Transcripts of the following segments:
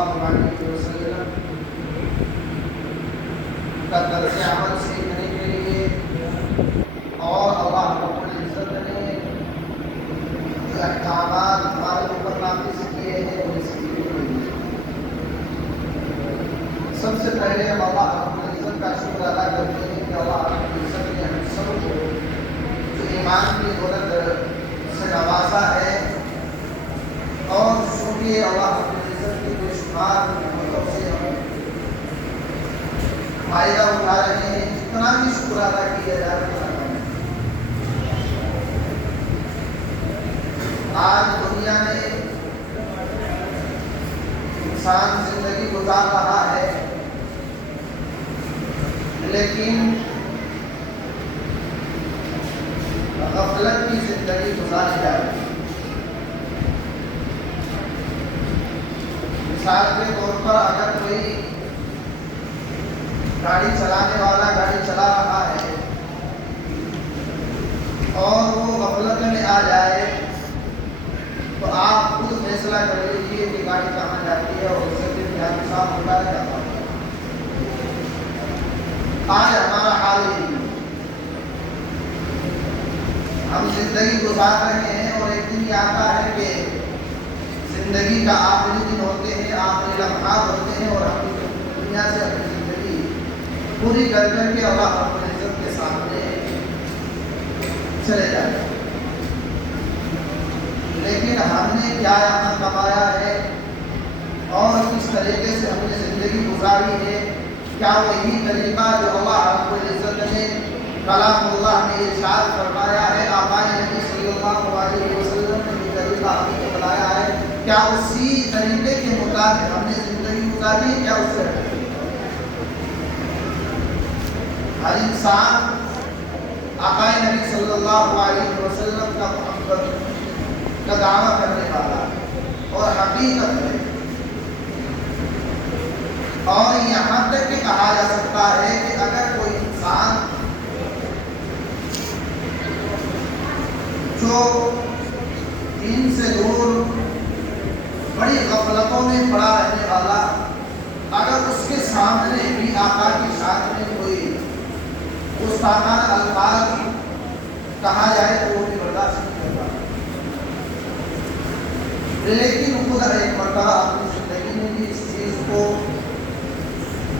اللہ علیہ وسلم کا طرز عمل سیکھنے کے لیے اور اللہ رب العزت نے جو احکامات ہمارے اوپر نافذ کیے ہیں انہیں سیکھنے کے لیے سب سے پہلے ہم اللہ رب العزت کا شکر ادا کرتے ہیں کہ اللہ رب العزت نے ہم سب کو جو ایمان کی دولت سے نوازا ہے اور چونکہ اللہ رب العزت کی بے شمار نعمتوں سے ہم فائدہ اٹھا رہے ہیں، جتنا بھی شکر ادا کیا جا رہا ہے۔ آج دنیا میں انسان زندگی گزار رہا ہے، لیکن غفلت کی زندگی گزاری جا رہی ہے۔ مثال کے طور پر اگر کوئی گاڑی چلانے والا گاڑی چلا رہا ہے اور وہ غفلت میں آ جائے تو آپ خود فیصلہ کر لیجیے کہ گاڑی کہاں جاتی ہے اور اس سے پھر کیا نقصان ہوتا ہے کیا ہوتا ہے۔ آج ہمارا حال یہی ہے، ہم زندگی گزار رہے ہیں اور ایک دن یہ آتا ہے کہ زندگی کا آخری دن ہوتے ہیں، آخری لمحات ہوتے ہیں اور ہم دنیا سے اپنی زندگی پوری کر کے اللہ رب العزت کے سامنے چلے جاتے ہیں۔ لیکن ہم نے کیا یہاں کمایا ہے اور کس طریقے سے ہم نے زندگی گزاری ہے؟ کیا وہی طریقہ جو اللہ رب العزت نے کلام اللہ میں ارشاد فرمایا ہے، آقا نبی صلی اللہ علیہ وسلم نے جو طریقہ ہم نے بتایا ہے، کیا اسی طریقے کے مطابق ہم نے زندگی گزاری ہے؟ کیا اس سے ہر انسان آقا نبی صلی اللہ علیہ وسلم کا محبت کا دعویٰ کرنے والا ہے اور حقیقت ہے، اور یہاں تک کہ کہا جا سکتا ہے کہ اگر کوئی انسان جو دین سے دور بڑی غفلتوں میں پڑا رہنے والا، اگر اس کے سامنے بھی آقا کی شان میں کوئی گستاخانہ الفاظ کہا جائے تو وہ بھی برداشت نہیں کرتا، لیکن خود ایک مرتبہ اپنی زندگی میں بھی اس چیز کو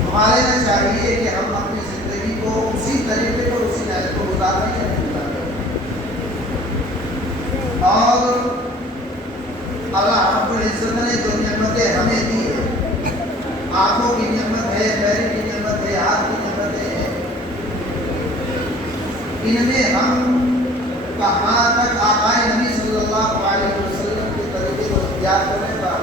ہمارے لیے چاہیے کہ ہم اپنی زندگی کو اسی طریقے پر اسی نہج کو گزارنے کے لیے گزاریں، اور اللہ رب العزت نے جو نعمتیں ہمیں دی ہے، آنکھوں کی نعمت ہے، پیر کی نعمت ہے، ہاتھ کی نعمتیں ہیں، ان میں ہم کہاں تک آقا نبی صلی اللہ علیہ وسلم کے طریقے کو اختیار کرنے پر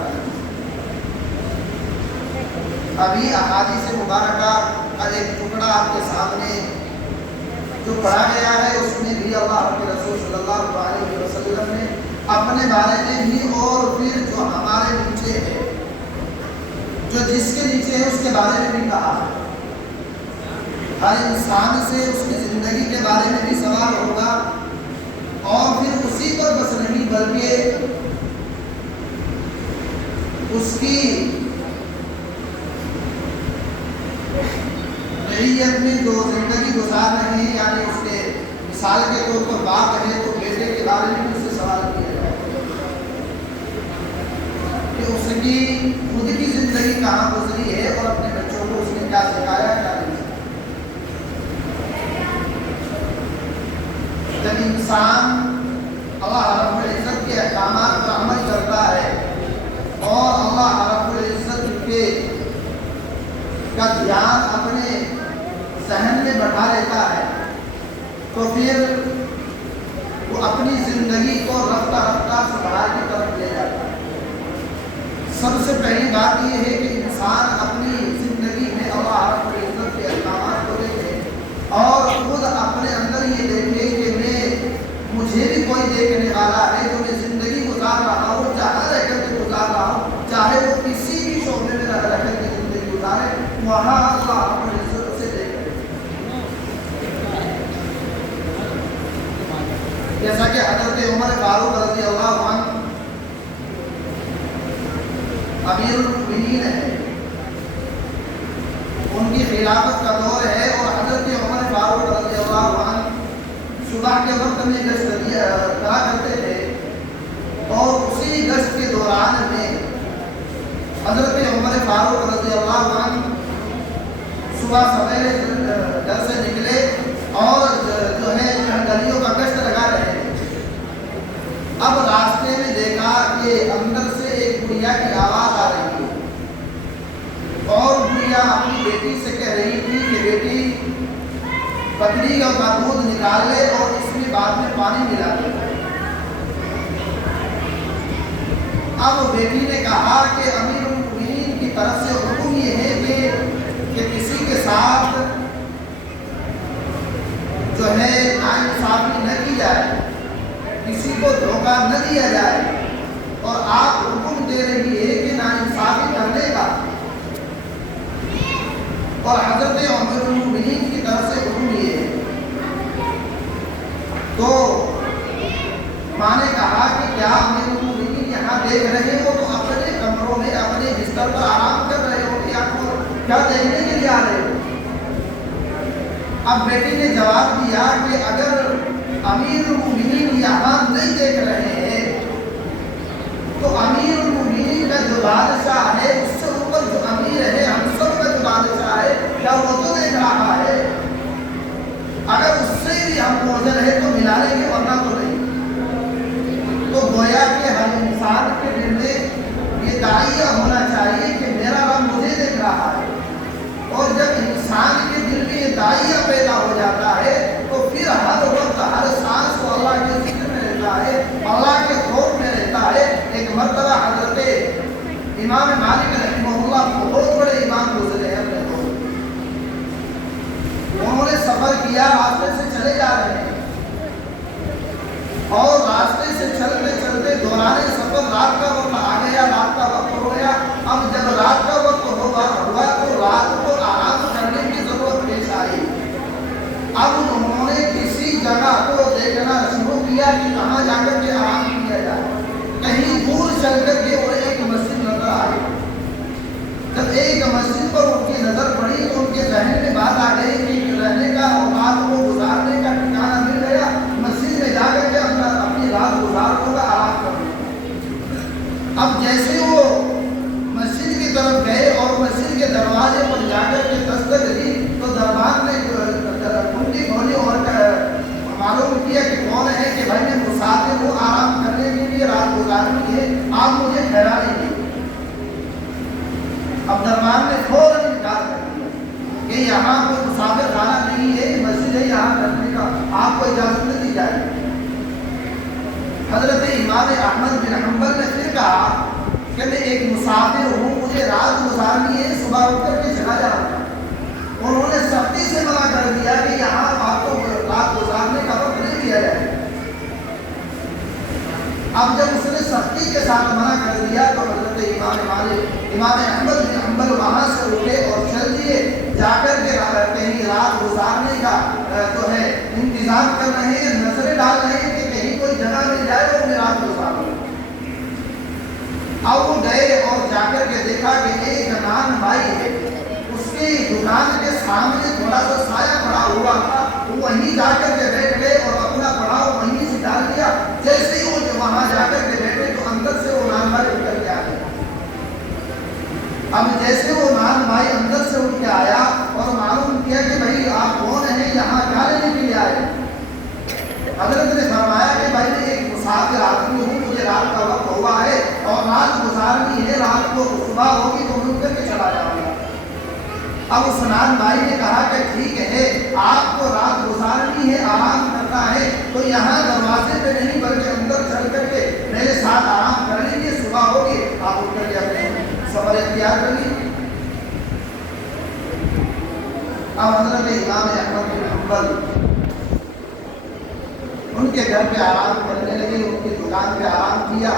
ابھی احادیث مبارکہ کا ایک ٹکڑا آپ کے سامنے جو پڑھا گیا ہے، اس میں بھی اللہ کے رسول صلی اللہ علیہ وسلم نے اپنے بارے میں بھی اور پھر جو ہمارے نیچے ہے، جو جس کے نیچے ہے اس کے بارے میں بھی کہا ہے۔ ہر انسان سے اس کی زندگی کے بارے میں بھی سوال ہوگا، اور پھر اسی پر بس نہیں بلکہ اس کی معیت میں جو زندگی گزار رہے ہیں، یعنی اس کے مثال کے طور پر باپ ہے تو بیٹے کے بارے میں اس سے سوال کیا جائے کہ اس کی خود کی زندگی کہاں گزری ہے اور اپنے بچوں کو اس نے کیا سکھایا، کیا نہیں سکھایا۔ جب انسان اللہ رب العزت کے احکامات پر عمل کرتا ہے اور اللہ رب العزت کا دھیان اپنے ذہن میں بٹھا لیتا ہے تو پھر وہ اپنی زندگی کو رفتہ رفتہ سدھار کی طرف لے جاتا ہے۔ سب سے پہلی بات یہ ہے کہ انسان اپنی زندگی میں اللہ رب العزت کے احکامات کو دیکھے اور خود اپنے اندر یہ دیکھے کہ مجھے بھی کوئی دیکھنے والا ہے، جو میں زندگی گزار رہا ہوں، جہاں رہ کر کے گزار رہا ہوں، چاہے وہ کسی بھی شعبے میں رہ کر کے زندگی گزارے، وہاں اللہ رب العزت اسے دیکھ رہے۔ جیسا کہ حضرت عمر فاروق رضی اللہ عنہ امیر المؤمنین ہیں، ان کی خلافت کا دور ہے، اور حضرت عمر فاروق رضی اللہ عنہ صبح کے وقت میں گشت کرا کرتے تھے، اور اسی گشت کے دوران میں حضرت عمر فاروق رضی اللہ عنہ صبح سویرے گھر سے نکلے اور جو ہے گلیوں کا گشت لگا رہے تھے۔ اب راستے میں دیکھا کہ اندر سے ایک گڑیا کی آواز آ رہی ہے، اور گڑیا اپنی بیٹی سے کہہ رہی تھی کہ بیٹی بکری کا دودھ نکال لے اور اس میں بعد میں پانی ملا دے۔ اب بیٹی نے کہا کہ امیر المؤمنین کی طرف سے حکم یہ ہے کہ کسی کے ساتھ جو ہے ناانصافی نہ کی جائے، کسی کو دھوکہ نہ دیا جائے، اور آپ حکم دے رہی ہے کہ ناانصافی کرنے کا، اور حضرت عمر المؤمنین کی طرف سے حکم یہ ہے۔ تو ماں نے کہا کہ کیا امیر المؤمنین یہاں دیکھ رہے ہو تو اپنے کمروں میں اپنے بستر پر آرام کر رہے ہو، کہ آپ کو کیا دیکھنے کے لیے آ رہے ہو؟ اب بیٹی نے جواب دیا کہ اگر امیر المؤمنین یہاں نہیں دیکھ رہے ہیں تو امیر المؤمنین کا جو بادشاہ ہے، اس سے اوپر جو امیر ہے، ہم سب کا جو بادشاہ ہے، کیا وہ تو دیکھ رہا ہے؟ اگر اس سے بھی ہم موجود ہے تو ملا لیں گے، ورنہ تو نہیں۔ تو گویا کہ ہر انسان کے دل میں یہ داعیہ ہونا چاہیے کہ میرا رب مجھے دیکھ رہا ہے، اور جب انسان کے دل میں یہ داعیہ پیدا ہو جاتا ہے تو پھر ہر وقت ہر سانس کو اللہ کے ذکر میں رہتا ہے، اللہ کے خوف میں رہتا ہے۔ ایک مرتبہ حضرت امام مالک رحمہ اللہ بہت بڑے امام گزرے ہیں اپنے دور، انہوں نے سفر کیا، راستے سے چلے جا رہے ہیں، اور راستے سے چلتے چلتے دوران سفر رات کا وقت آ گیا، رات کا وقت ہو گیا۔ اب جب رات کا وقت ہوا تو رات کو آرام کرنے کی ضرورت پیش آئی۔ اب انہوں نے کسی جگہ کو دیکھنا شروع کیا کہ کہاں جا کر کے آرام کیا جائے۔ کہیں دور چل کر کے اور ایک مسجد نظر آئی۔ جب ایک مسجد پر ان کی نظر پڑی تو ان کے ذہن میں بات آ گئی کہ رہنے کا اور رات کو گزارنے کا ٹھکانہ مل گیا، مسجد میں جا کر کے اپنی رات گزار ہوگا، آرام کرنا۔ اب جیسے وہ مسجد کی طرف گئے اور مسجد کے دروازے پر جا کر کے دستک دی تو دربان نے کنڈی کھولی اور معلوم کیا کہ کون ہے، کہ بھائی میں مسافر ہوں، آرام کرنے کے لیے، رات گزارنی ہے، آپ مجھے ٹھہرا دیجیے۔ اب دربان نے فوراً انکار کر دیا کہ یہاں کوئی مسافر خانہ نہیں ہے، مسجد ہے، یہاں کرنے کا آپ کو اجازت نہیں دی جائے۔ حضرت امام احمد بن حنبل نے پھر کہا کہ میں ایک مسافر ہوں، مجھے رات گزارنی ہے، صبح اٹھ کر کے چلا جاؤں گا۔ انہوں نے سختی سے منع کر دیا کہ یہاں آپ کو رات گزارنے کا وقت نہیں دیا جائے۔ اب جب اس نے سختی کے ساتھ منع کر دیا تو حضرت امام احمد بن حنبل وہاں سے اٹھے اور چل دیے، جا کر کے کہیں رات گزارنے کا جو ہے انتظام کر رہے ہیں، نظریں ڈال رہے ہیں کہ کہیں کوئی جگہ مل جائے اور میں رات گزاروں۔ اب وہ گئے اور جا کر کے دیکھا کہ ایک نان بھائی ہے، اس کی دکان کے سامنے تھوڑا سا سایہ پڑا ہوا تھا، وہ وہیں جا کر کے بیٹھ گئے اور اپنا پڑاؤ وہیں سے ڈال دیا۔ جیسے ہی وہ وہاں جا کر کے بیٹھے تو اندر سے وہ نان بھائی اٹھ کر کے آ گیا۔ اب جیسے وہ نان بھائی اندر سے اٹھ کے آیا اور معلوم کیا کہ بھائی آپ کون ہیں، یہاں کیا لینے کے لیے آئے؟ حضرت نے فرمایا کہ بھائی میں ایک مسافر آدمی ہوں، مجھے رات کا وقت ہوا ہے اور رات گزارنی ہے، رات کو صبح ہوگی تو میں اٹھ کر کے چلا جاؤں گا۔ اب اس نان بھائی نے کہا کہ ٹھیک ہے، آپ کو رات گزارنی ہے، آرام کرنا ہے تو یہاں دروازے پہ نہیں بلکہ اندر چل کر کے میرے ساتھ آرام کر لیجیے، صبح ہوگی آپ اٹھ کر کے اپنے سفر اختیار کر لیجیے۔ اب حضرت امام احمد بن حنبل ان کے گھر پہ آرام کرنے لگے، ان کی دکان پہ آرام کیا۔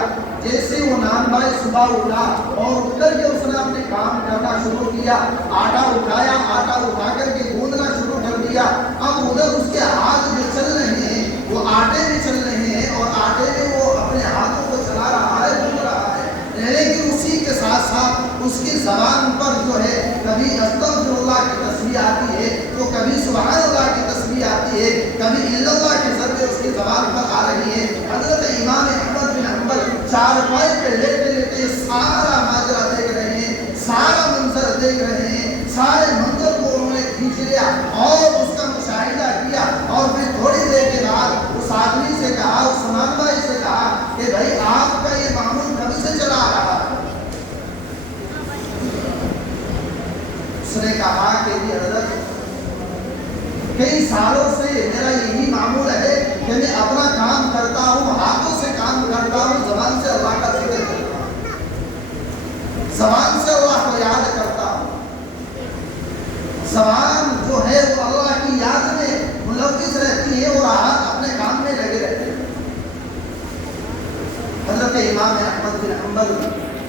جیسے وہ نان بھائی صبح اٹھا اور اٹھ کر کے اس نے اپنے کام کرنا شروع کیا، آٹا اٹھایا، آٹا اٹھا کر کے گوندنا شروع کر دیا۔ اب ادھر اس کے ہاتھ جو چل رہے ہیں وہ آٹے میں چل رہے ہیں اور آٹے میں وہ اپنے ہاتھوں کو چلا رہا ہے، گھوم رہا ہے، لیکن اسی کے ساتھ ساتھ اس کی زبان پر جو ہے کبھی استغفر اللہ کی تسبیح آتی ہے تو کبھی سبحان اللہ کی تسبیح آتی ہے، کبھی الا اللہ کے ضربے اس کی زبان پر آ رہی ہے۔ حضرت امام احمد بن حنبل چارپائی پہ لیتے لیتے سارا ماجرا دیکھ رہے ہیں، سارا منظر دیکھ رہے ہیں، سارے منظر کو انہوں نے کھینچ لیا اور اس کا مشاہدہ کیا، اور پھر تھوڑی دیر کے بعد اس آدمی سے کہا، اس سلمان بھائی سے کہا کہ بھائی آپ کا یہ معمول کب سے چلا آ رہا ہے؟ اس نے کہا کہ جی حضرت کئی سالوں سے میرا یہی معمول ہے کہ میں اپنا کام کرتا ہوں، ہاتھوں سے کام کرتا ہوں، زبان سے اللہ کا ذکر کرتا ہوں، زبان سے اللہ کو یاد کرتا ہوں۔ زبان جو ہے وہ اللہ کی یاد میں ملوث رہتی ہے اور ہاتھ اپنے کام میں لگے رہتے ہیں۔ حضرت امام احمد بن حنبل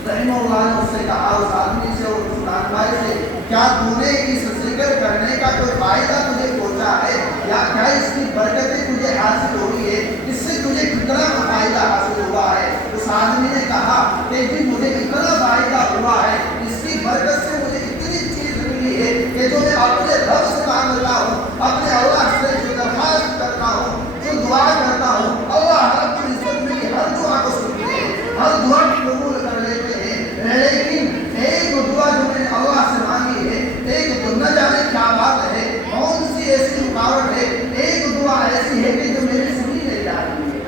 رحمہ اللہ نے اس سے کہا، اس آدمی سے اور سلمان بھائی سے، کیا تو نے اس ذکر کرنے کا کوئی فائدہ تجھے پہنچا ہے، یا کیا اس کی برکتیں تجھے حاصل ہوئی ہے، اس سے تجھے کتنا فائدہ حاصل ہوا ہے؟ اس آدمی نے کہا کہ جی مجھے اتنا فائدہ ہوا ہے، اس کی برکت سے مجھے اتنی چیز ملی ہے کہ جو میں اپنے رب سے مانگتا ہوں، اپنے اللہ سے جو درخواست کرتا ہوں، جو دعا کرتا ہوں، اللہ رب العزت میری ہر دعا کو سنتے ہیں، ہر دعا کو قبول کر لیتے ہیں۔ لیکن ایک دعا جو میں نے اللہ سے مانگی ہے، ایک تو نہ جانے کیا بات ہے، کون سی ایسی رکاوٹ ہے، ایک دعا ایسی ہے کہ جو میری سنی نہیں جا رہی ہے،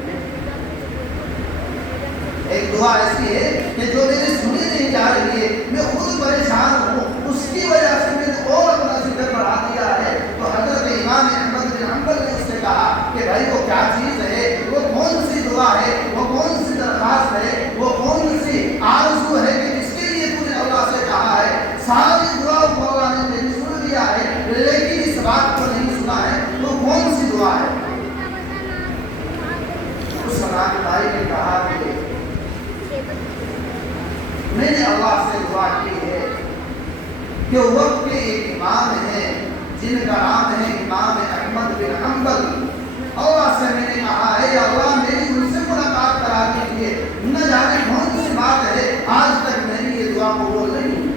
ایک دعا ایسی ہے کہ جو میری سنی نہیں جا رہی ہے، میں خود پریشان ہوں، اس کی وجہ سے میں نے اور اپنا ذکر بڑھا دیا ہے۔ تو حضرت امام احمد بن حنبل نے اس سے کہا کہ بھائی وہ کیا چیز ہے، وہ کون سی دعا ہے، وہ کون سی درخواست ہے، وہ کون سی آرزو ہے کہ جس کے لیے تو نے اللہ سے کہا ہے؟ ساری دعا کو اللہ نے میری سن لیا ہے، لیکن اس بات کو نہیں سنا ہے، وہ کون سی دعا ہے؟ اس سلمان بھائی نے کہا کہ میں نے اللہ سے دعا کی ہے کہ وقت کے ایک امام ہیں جن کا نام ہے امام احمد بن حنبل، اللہ سے میں نے کہا ہے اللہ میری ان سے ملاقات کرا دیجیے، نہ جانے کون سی بات ہے آج تک میری یہ دعا قبول نہیں ہوئی۔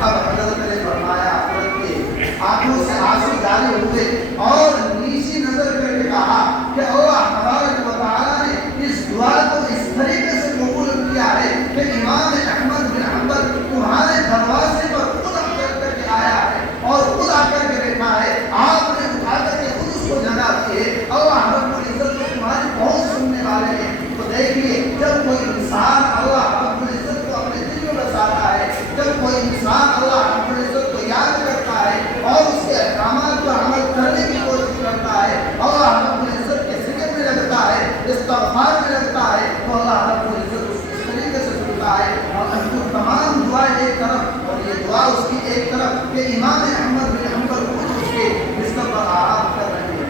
اب حضرت نے فرمایا، حضرت کے آنکھوں سے آنسو جاری ہوئے اور نیچی نظر کر کے کہا کہ اللہ تبارک و تعالیٰ نے اس دعا کو اس طریقے سے قبول کیا ہے کہ امام احمد بن حنبل تمہارے دروازے پر خود آ کر کے آیا ہے اور خود آ کر کے بیٹھا ہے، آپ نے اٹھا کر کے خود اس کو جگہ دی ہے، اللہ رب العزت کو تمہاری بہت سننے والے ہیں۔ تو دیکھیے جب کوئی انسان اللہ رب العزت کو اپنے دل میں بساتا ہے، جب کوئی انسان اللہ رب العزت کو یاد کرتا ہے اور اس کے احکامات پر عمل کرنے کی کوشش کرتا ہے، اللہ رب العزت کے ذکر میں لگتا ہے، استغفار میں لگتا ہے، تو اللہ رب العزت اس اس طریقے سے سنتا ہے اور تمام دعائیں ایک طرف اور یہ دعا اس کی ایک طرف کہ امام احمد بن حنبل خود اس کے بستر پر آرام کر رہے ہیں۔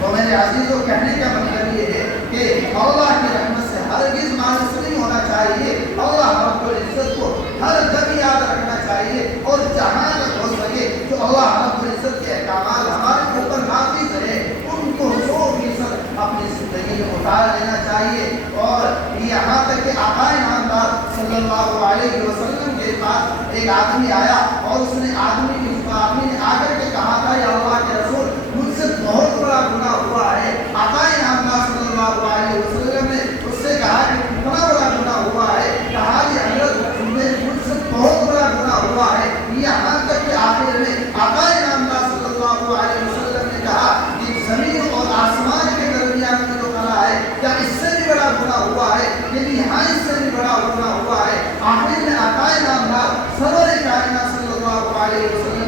تو میرے عزیزوں کہنے کا مطلب یہ ہے کہ اللہ کی رحمت سے ہرگز مایوس نہیں ہونا چاہیے، اللہ رب العزت کو ہر دم یاد رکھنا چاہیے، اور جہاں تک ہو سکے تو اللہ رب العزت کے احکامات ہمارے اوپر نافذ ہے ان کو 100% اپنی زندگی میں اتار لینا چاہیے۔ اور یہاں تک کہ آقا نامدار صلی اللہ علیہ وسلم کے پاس ایک آدمی آیا اور اس نے آدمی نے آ کر کے کہا تھا، یا اللہ کے رسول مجھ سے بہت بڑا گناہ ہوا ہے۔ آقا نامدار صلی اللہ علیہ وسلم نے اس سے کہا کہ کتنا بڑا گناہ ہوا ہے؟ کہا کہ حضرت مجھ سے بہت بڑا گناہ ہوا ہے، یہاں تک کہ آخر میں آقا نامدار صلی اللہ علیہ وسلم نے کہا کہ زمین اور آسمان کے درمیان میں جو کھڑا ہے کیا اس سے بھی بڑا گناہ ہوا ہے؟ یعنی یہاں اس سے بھی بڑا گناہ ہوا ہے۔ آخر میں آقا نامدار سرور کائنات صلی اللہ علیہ وسلم